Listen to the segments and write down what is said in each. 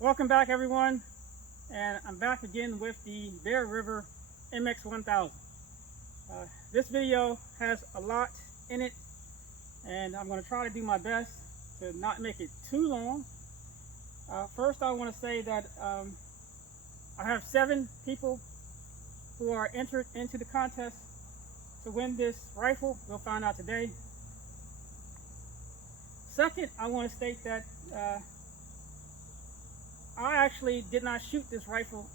Welcome back, everyone, and I'm back again with the Bear River MX1000. This video has a lot in it, and I'm going to try to do my best to not make it too long. First, I want to say that I have 7 people who are entered into the contest to win this rifle. We'll find out today. Second, I want to state that I actually did not shoot this rifle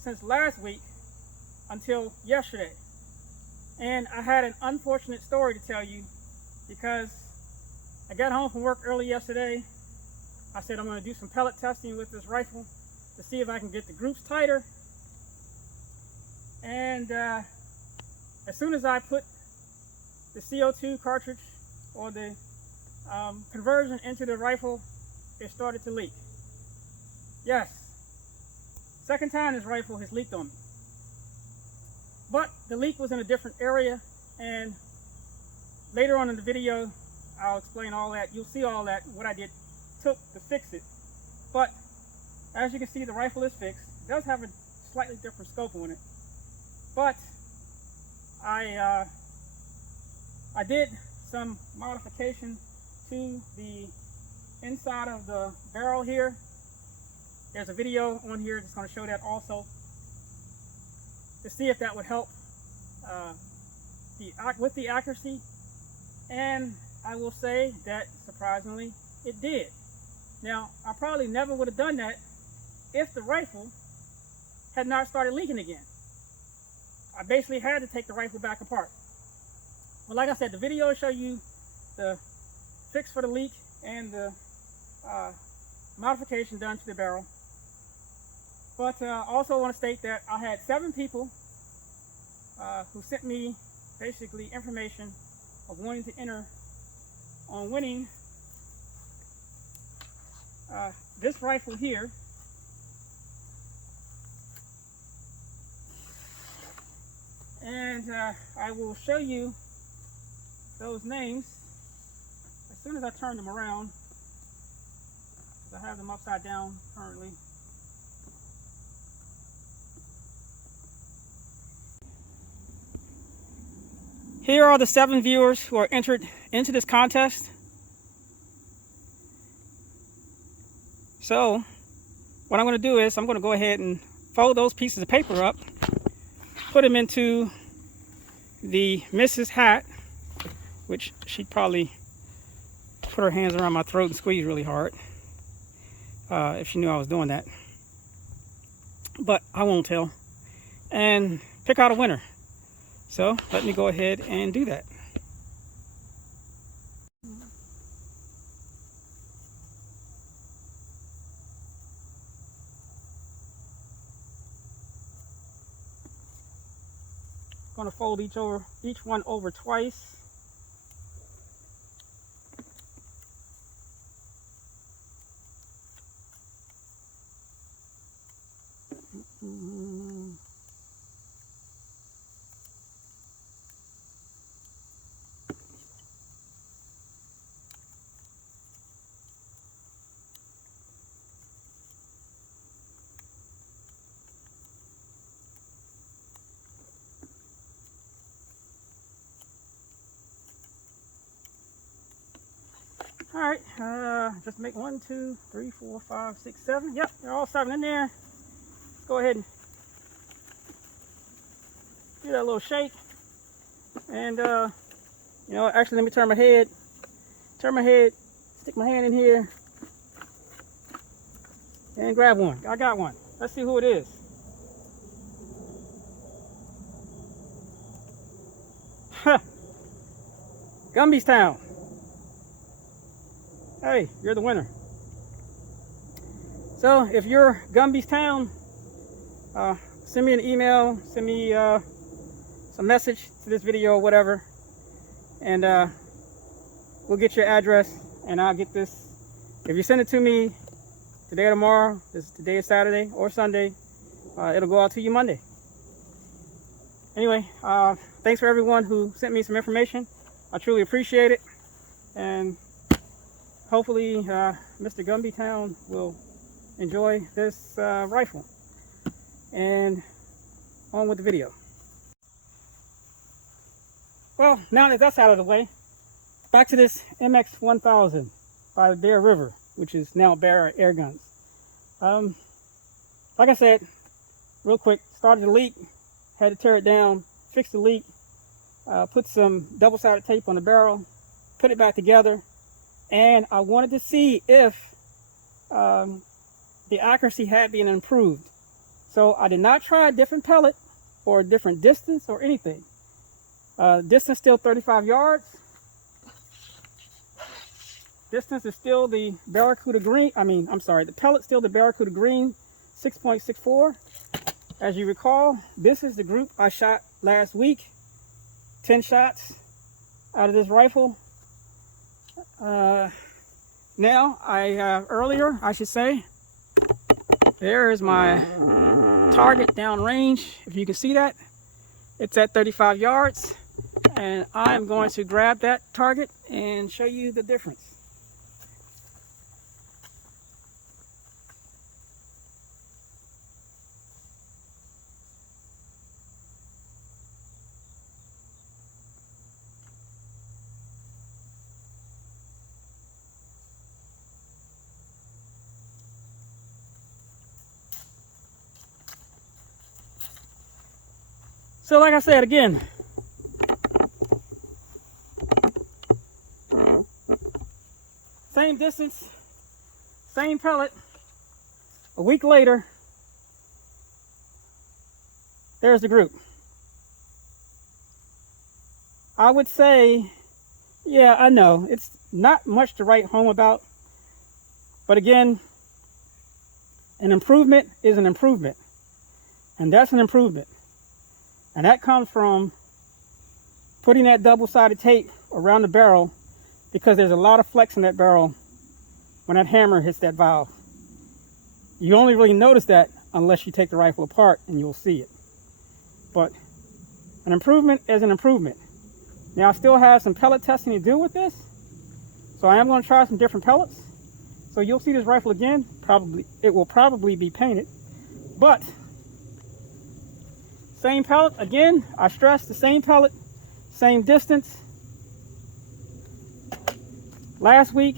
since last week until yesterday. And I had an unfortunate story to tell you, because I got home from work early yesterday. I said I'm going to do some pellet testing with this rifle to see if I can get the groups tighter. And as soon as I put the CO2 cartridge or the conversion into the rifle, it started to leak. Yes, second time this rifle has leaked on me. But the leak was in a different area, and later on in the video I'll explain all that. You'll see all that, what I took to fix it. But as you can see, the rifle is fixed. It does have a slightly different scope on it. But I did some modification to the inside of the barrel here. There's a video on here that's going to show that also, to see if that would help with the accuracy. And I will say that surprisingly it did. Now, I probably never would have done that if the rifle had not started leaking again. I basically had to take the rifle back apart. Well, like I said, the video will show you the fix for the leak and the modification done to the barrel. But also want to state that I had 7 people who sent me basically information of wanting to enter on winning this rifle here. And I will show you those names as soon as I turn them around, because I have them upside down currently. Here are the 7 viewers who are entered into this contest. So what I'm going to do is I'm going to go ahead and fold those pieces of paper up, put them into the Mrs. hat, which she'd probably put her hands around my throat and squeeze really hard if she knew I was doing that. But I won't tell. And pick out a winner. So let me go ahead and do that. I'm going to fold each one over twice. All right, just make 1, 2, 3, 4, 5, 6, 7. Yep, they're all 7 in there. Let's go ahead and do that little shake. And you know, actually, let me turn my head, stick my hand in here, and grab one. I got one. Let's see who it is. Gumby's Town. Hey, you're the winner. So if you're Gumby's Town, send me an email, send me some message to this video or whatever, and we'll get your address, and I'll get this. If you send it to me today or tomorrow, today is Saturday or Sunday, it'll go out to you Monday. Anyway, thanks for everyone who sent me some information. I truly appreciate it, and hopefully Mr. Gumby Town will enjoy this rifle. And on with the video. Well, now that that's out of the way, back to this MX-1000 by the Bear River, which is now Bear Air Guns. Like I said, real quick, started to leak, had to tear it down, fix the leak, put some double-sided tape on the barrel, put it back together, and I wanted to see if the accuracy had been improved. So I did not try a different pellet or a different distance or anything. Distance still 35 yards. Distance is still the Barracuda Green. The pellet still the Barracuda Green 6.64. As you recall, this is the group I shot last week. 10 shots out of this rifle. Earlier, I should say, there is my target downrange. If you can see that, it's at 35 yards. And I'm going to grab that target and show you the difference. So like I said again, same distance, same pellet. A week later, there's the group. I would say, yeah, I know, it's not much to write home about. But again, an improvement is an improvement. And that's an improvement. And that comes from putting that double-sided tape around the barrel, because there's a lot of flex in that barrel when that hammer hits that valve. You only really notice that unless you take the rifle apart, and you'll see it. But an improvement is an improvement. Now I still have some pellet testing to do with this, so I am going to try some different pellets. So you'll see this rifle again. It will probably be painted, but same pellet. Again, I stress the same pellet, same distance. Last week,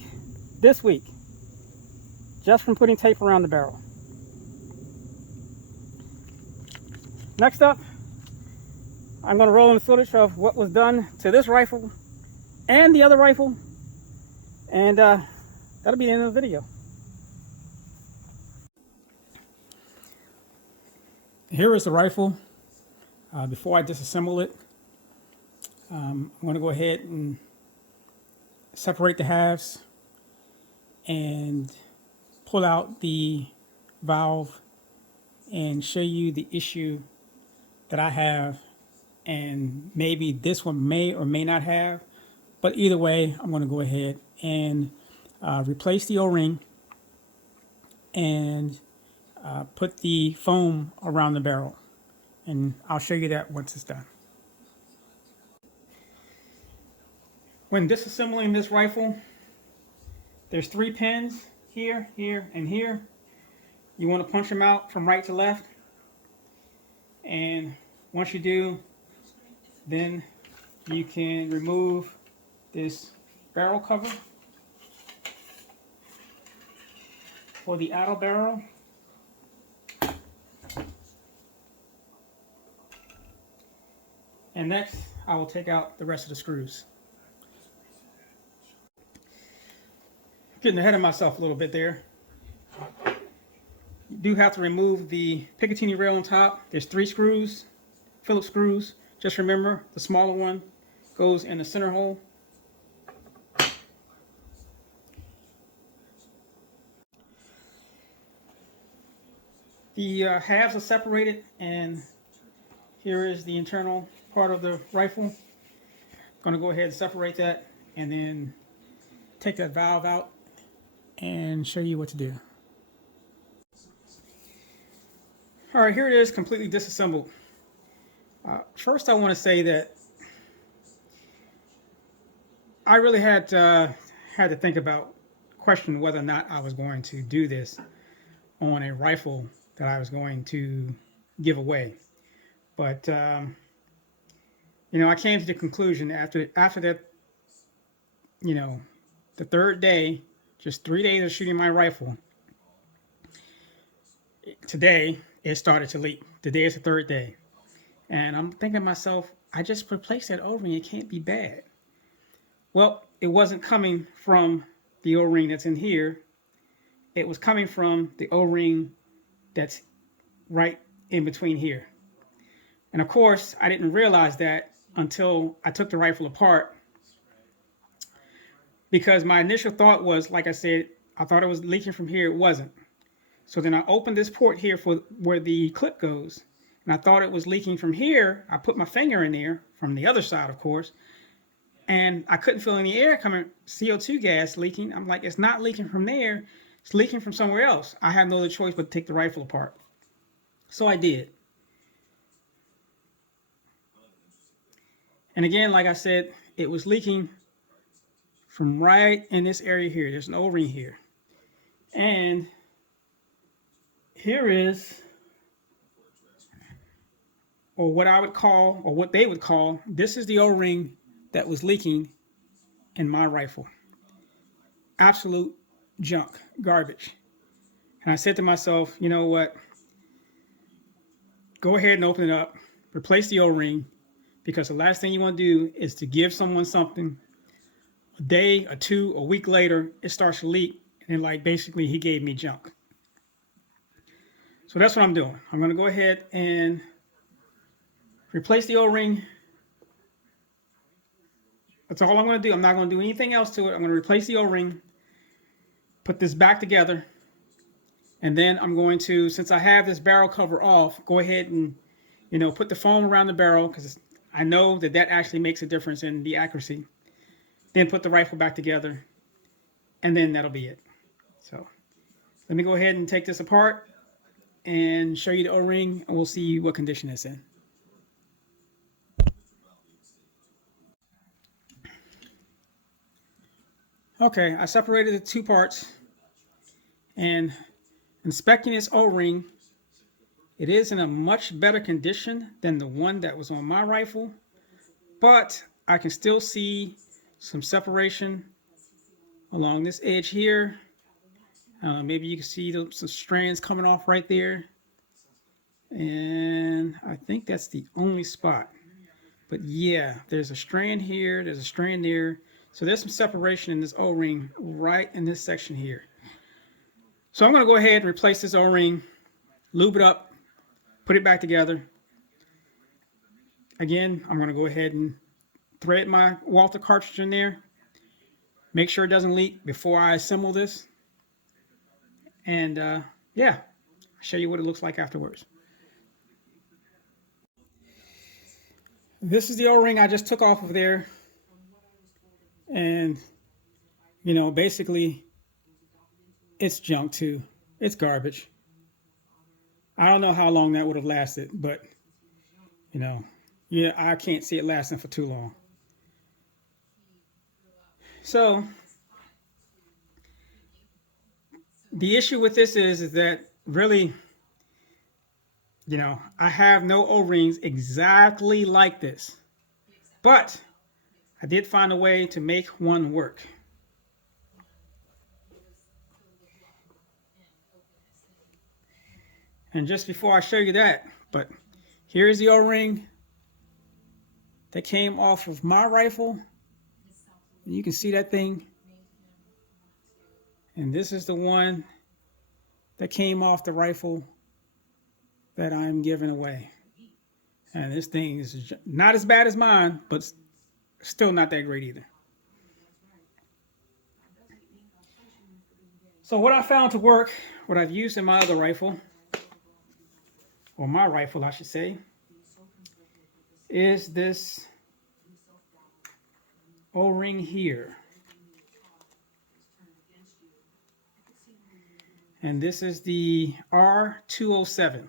this week, just from putting tape around the barrel. Next up, I'm going to roll in the footage of what was done to this rifle and the other rifle, and that'll be the end of the video. Here is the rifle. Before I disassemble it, I'm going to go ahead and separate the halves and pull out the valve and show you the issue that I have, and maybe this one may or may not have, but either way, I'm going to go ahead and replace the O-ring and put the foam around the barrel. And I'll show you that once it's done. When disassembling this rifle, there's 3 pins here, here, and here. You want to punch them out from right to left. And once you do, then you can remove this barrel cover for the idle barrel. And next, I will take out the rest of the screws. Getting ahead of myself a little bit there. You do have to remove the Picatinny rail on top. There's 3 screws, Phillips screws. Just remember, the smaller one goes in the center hole. The halves are separated, and here is the internal part of the rifle. I'm going to go ahead and separate that and then take that valve out and show you what to do. All right, here it is, completely disassembled. First, I want to say that I really had to think about, question whether or not I was going to do this on a rifle that I was going to give away. But you know, I came to the conclusion after that, you know, the third day, just 3 days of shooting my rifle. Today it started to leak. Today is the third day, and I'm thinking to myself, I just replaced that O-ring. It can't be bad. Well, it wasn't coming from the O-ring that's in here. It was coming from the O-ring that's right in between here. And of course, I didn't realize that until I took the rifle apart, because my initial thought was, like I said, I thought it was leaking from here. It wasn't. So then I opened this port here for where the clip goes, and I thought it was leaking from here. I put my finger in there from the other side, of course, and I couldn't feel any air coming, CO2 gas leaking. I'm like, it's not leaking from there. It's leaking from somewhere else. I had no other choice but to take the rifle apart. So I did. And again, like I said, it was leaking from right in this area here. There's an O-ring here. And here is, or what I would call, or what they would call, this is the O-ring that was leaking in my rifle. Absolute junk, garbage. And I said to myself, you know what? Go ahead and open it up, replace the O-ring, because the last thing you want to do is to give someone something, a day, or two, a week later, it starts to leak, and like basically he gave me junk. So that's what I'm doing. I'm going to go ahead and replace the O-ring. That's all I'm going to do. I'm not going to do anything else to it. I'm going to replace the O-ring, put this back together, and then I'm going to, since I have this barrel cover off, go ahead and, you know, put the foam around the barrel, because I know that that actually makes a difference in the accuracy. Then put the rifle back together, and then that'll be it. So let me go ahead and take this apart and show you the O-ring, and we'll see what condition it's in. Okay, I separated the two parts, and inspecting this O-ring, it is in a much better condition than the one that was on my rifle, but I can still see some separation along this edge here. Maybe you can see some strands coming off right there. And I think that's the only spot. But yeah, there's a strand here, there's a strand there. So there's some separation in this O-ring right in this section here. So I'm going to go ahead and replace this O-ring, lube it up, put it back together. Again, I'm going to go ahead and thread my Walther cartridge in there. Make sure it doesn't leak before I assemble this. And yeah, I'll show you what it looks like afterwards. This is the O-ring I just took off of there. And, you know, basically, it's junk too. It's garbage. I don't know how long that would have lasted, but, you know, yeah, I can't see it lasting for too long. So, the issue with this is that really, you know, I have no O-rings exactly like this, but I did find a way to make one work. And just before I show you that, but here's the O-ring that came off of my rifle. You can see that thing. And this is the one that came off the rifle that I'm giving away. And this thing is not as bad as mine, but still not that great either. So what I found to work, what I've used in my other rifle, or my rifle I should say, is this O-ring here. And this is the R207.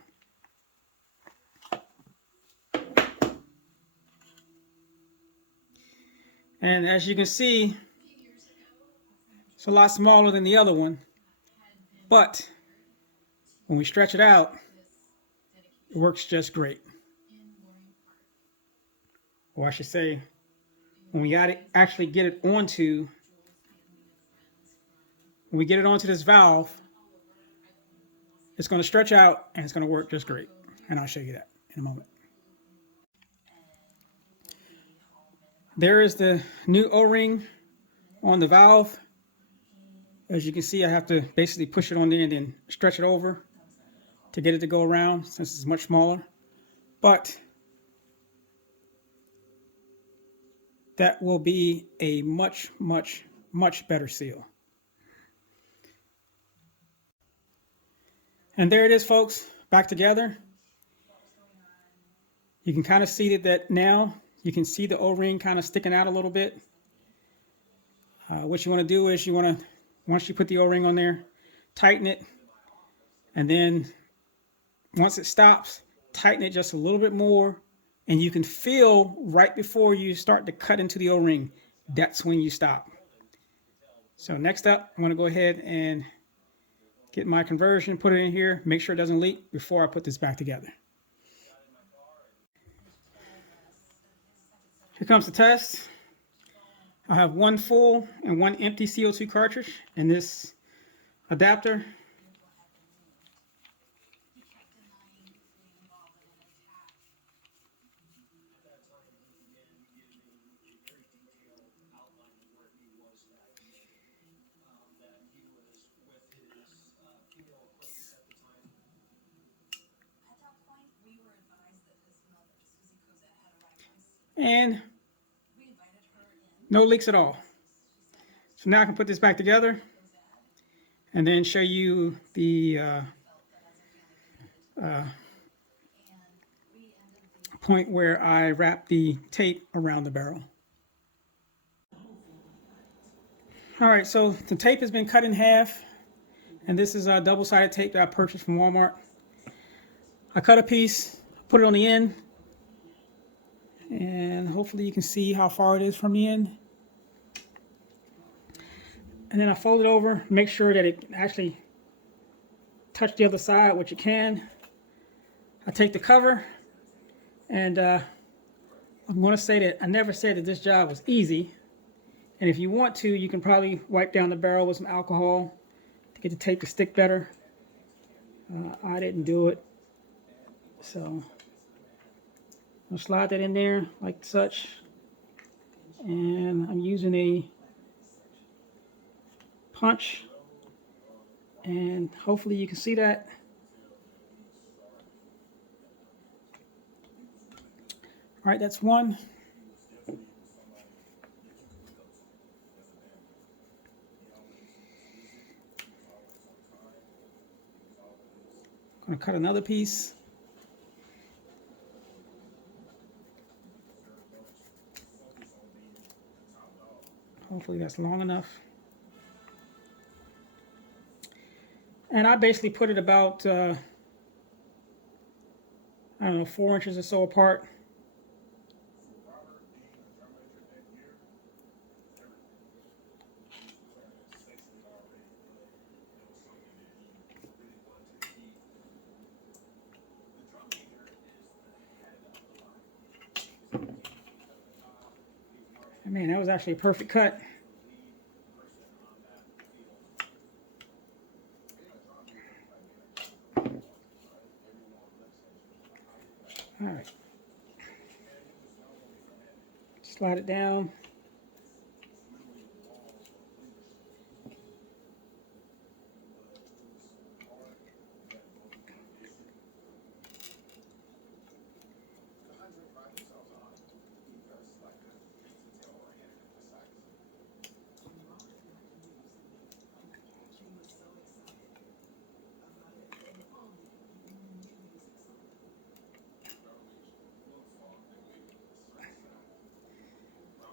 And as you can see, it's a lot smaller than the other one, but When we stretch it out, it works just great. Or I should say, when we actually get it onto, when we get it onto this valve, it's going to stretch out and it's going to work just great. And I'll show you that in a moment. There is the new O-ring on the valve. As you can see, I have to basically push it on there and then stretch it over to get it to go around since it's much smaller. But that will be a much, much, much better seal. And there it is, folks, back together. You can kind of see that now. You can see the O-ring kind of sticking out a little bit. What you want to do is you want to, once you put the O-ring on there, tighten it. And then once it stops, tighten it just a little bit more. And you can feel right before you start to cut into the O-ring, that's when you stop. So next up, I'm going to go ahead and get my conversion, put it in here, make sure it doesn't leak before I put this back together. Here comes the test. I have one full and one empty CO2 cartridge in this adapter. And no leaks at all. So now I can put this back together and then show you the point where I wrap the tape around the barrel. All right, so the tape has been cut in half, and this is a double-sided tape that I purchased from Walmart. I cut a piece, put it on the end, and hopefully you can see how far it is from the end. And then I fold it over, make sure that it actually touched the other side, which it can. I take the cover, and I'm going to say that I never said that this job was easy. And if you want to, you can probably wipe down the barrel with some alcohol to get the tape to stick better. I didn't do it. So I'll slide that in there like such. And I'm using a punch. And hopefully you can see that. All right, that's one. I'm going to cut another piece. Hopefully that's long enough. And I basically put it about, I don't know, 4 inches or so apart. Man, that was actually a perfect cut. All right. Slide it down.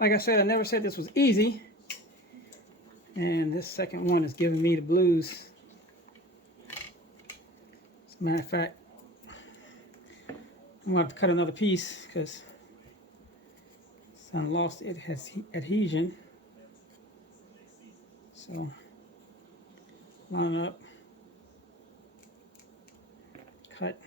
Like I said, I never said this was easy. And this second one is giving me the blues. As a matter of fact, I'm going to have to cut another piece because it's lost its adhesion. So, line up. cut.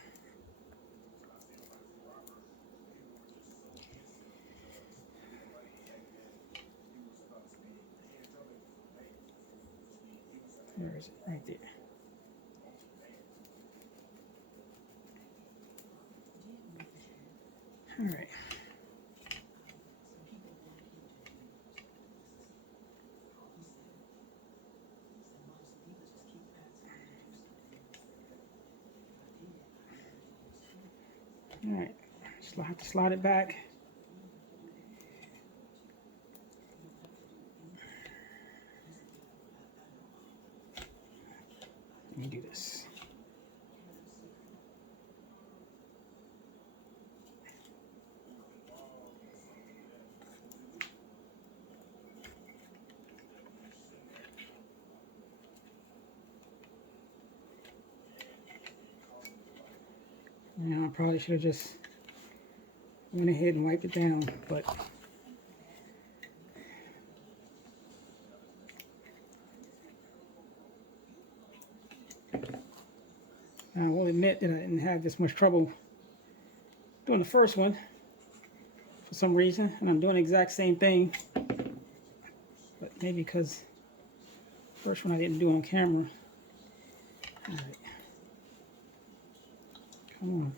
Where is it? Right there. All right. All right. So I have to slide it back. Let me do this. Now I probably should have just went ahead and wiped it down, but I will admit that I didn't have this much trouble doing the first one for some reason, and I'm doing the exact same thing, but maybe because the first one I didn't do on camera. All right. Come on.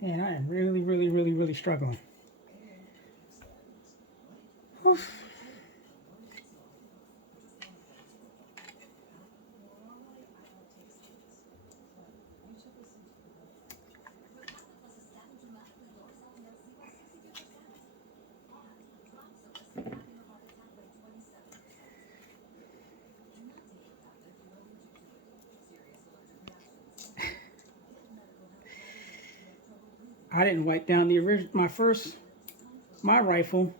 Man, I am really struggling. Oof. I didn't wipe down the my rifle,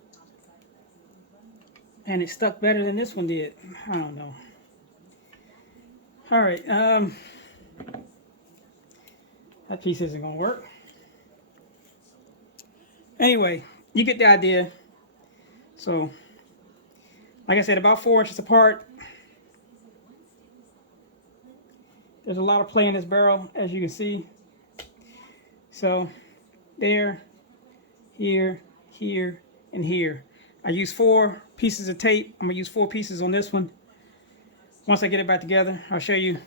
and it stuck better than this one did. I don't know. All right, that piece isn't gonna work. Anyway, you get the idea. So, like I said, about 4 inches apart. There's a lot of play in this barrel, as you can see. So, there, here, here, and here. I used 4 pieces of tape. I'm gonna use 4 pieces on this one. Once I get it back together, I'll show you.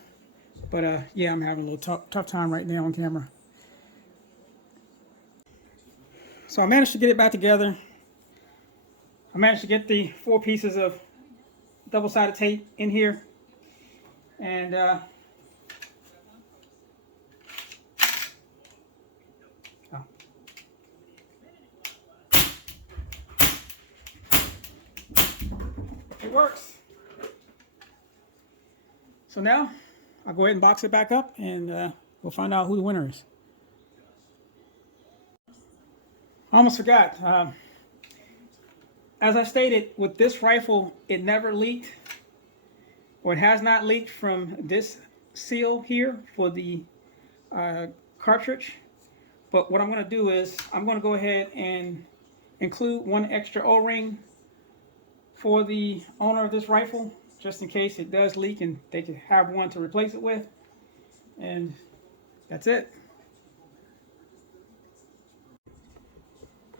But yeah, I'm having a little tough time right now on camera. So I managed to get it back together. I managed to get the 4 pieces of double-sided tape in here. And it works. So now I'll go ahead and box it back up, and we'll find out who the winner is. I almost forgot. As I stated, with this rifle, it never leaked, or it has not leaked from this seal here for the cartridge. But what I'm going to do is I'm going to go ahead and include 1 extra O-ring for the owner of this rifle, just in case it does leak and they can have one to replace it with. And that's it.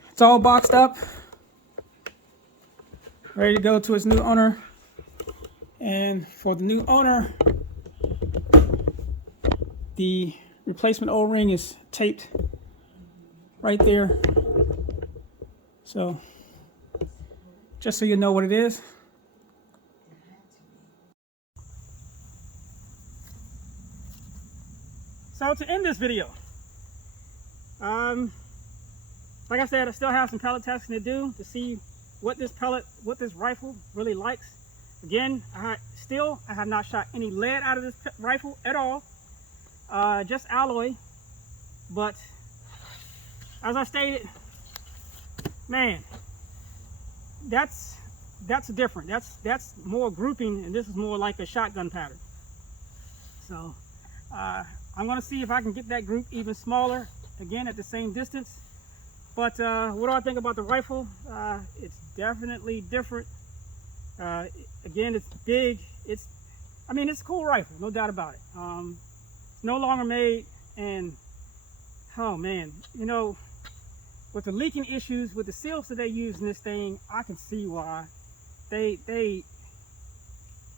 It's all boxed up, ready to go to its new owner. And for the new owner, the replacement O-ring is taped right there. So just so you know what it is. So to end this video, like I said, I still have some pellet testing to do to see what this rifle really likes. Again, I have not shot any lead out of this rifle at all, just alloy. But as I stated, man, that's different. That's more grouping, and this is more like a shotgun pattern. So I'm going to see if I can get that group even smaller, again at the same distance. But what do I think about the rifle? It's definitely different. Again, it's big. I mean, it's a cool rifle, no doubt about it. It's no longer made, and oh man, you know, with the leaking issues with the seals that they use in this thing, I can see why they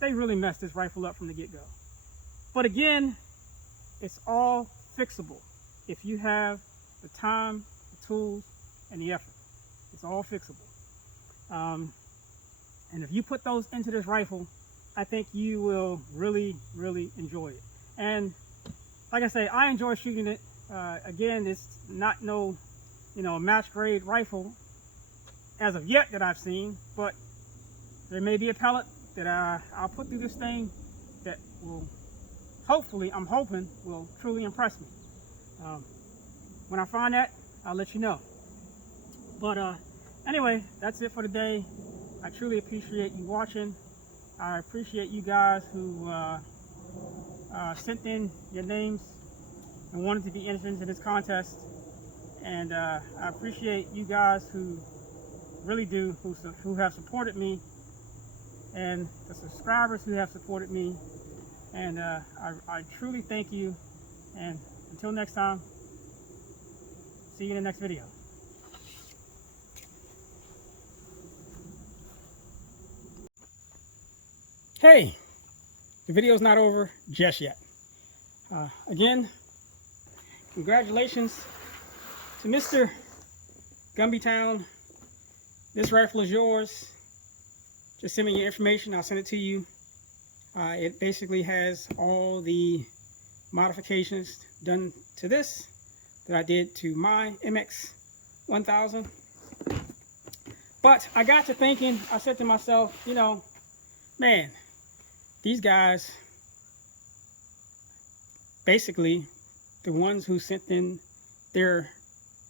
really messed this rifle up from the get-go. But again, it's all fixable if you have the time, the tools, and the effort. It's all fixable. And if you put those into this rifle, I think you will really, really enjoy it. And like I say, I enjoy shooting it. Again, it's not no, match grade rifle as of yet that I've seen, but there may be a pellet that I'll put through this thing that will hopefully, I'm hoping, will truly impress me. When I find that, I'll let you know. But anyway, that's it for today. I truly appreciate you watching. I appreciate you guys who sent in your names and wanted to be entered into this contest. And I appreciate you guys who really do, who have supported me, and the subscribers who have supported me. And I truly thank you. And until next time, see you in the next video. Hey, the video's not over just yet. Again, congratulations to Mr. Gumby Town. This rifle is yours. Just send me your information, I'll send it to you. It basically has all the modifications done to this that I did to my MX 1000. But I got to thinking, I said to myself, man, these guys, basically the ones who sent in or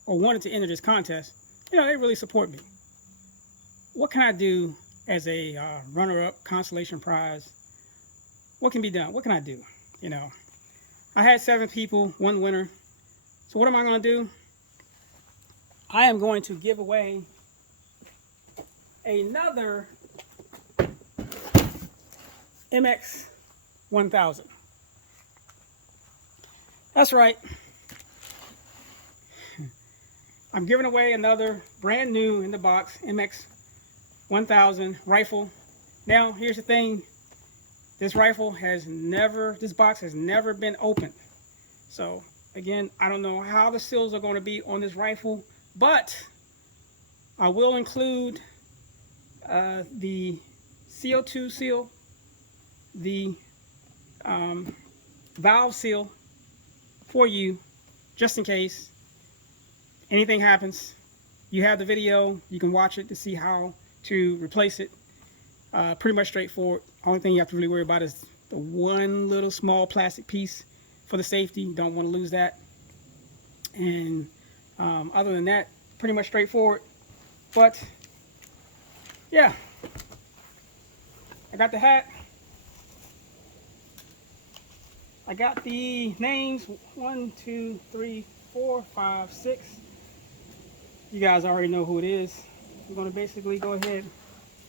wanted to enter this contest, they really support me. What can I do as a runner-up consolation prize? What can be done? What can I do? I had 7 people, 1 winner. So what am I going to do? I am going to give away another MX 1000. That's right. I'm giving away another brand new in the box MX 1000 rifle. Now, here's the thing. This this box has never been opened. So again, I don't know how the seals are going to be on this rifle, but I will include the CO2 seal, the valve seal for you, just in case anything happens. You have the video, you can watch it to see how to replace it. Pretty much straightforward. Only thing you have to really worry about is the one little small plastic piece for the safety. You don't want to lose that. And other than that, pretty much straightforward. But yeah, I got the hat. I got the names 1, 2, 3, 4, 5, 6. You guys already know who it is. I'm going to basically go ahead,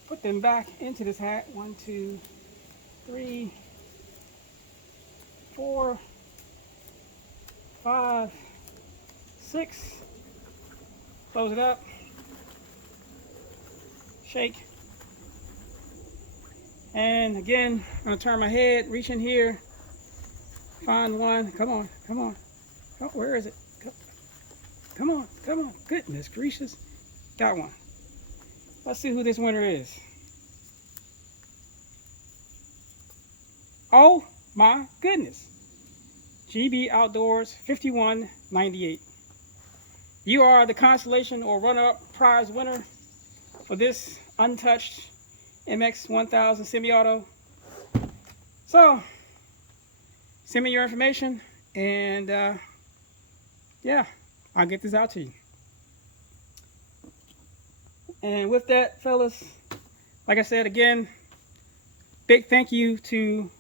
put them back into this hat. 1, 2, 3, 4, 5, 6. Close it up. Shake. And again, I'm going to turn my head, reach in here, find one. Come on, come on. Oh, where is it? Come on, come on. Goodness gracious. Got one. Let's see who this winner is. Oh my goodness. GB Outdoors 5198. You are the consolation or runner-up prize winner for this untouched MX-1000 semi-auto. So, send me your information, and yeah, I'll get this out to you. And with that, fellas, like I said again, big thank you to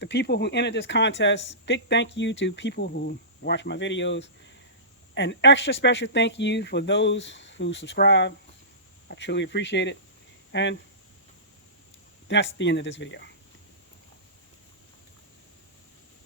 the people who entered this contest. Big thank you to people who watch my videos. An extra special thank you for those who subscribe. I truly appreciate it. And that's the end of this video.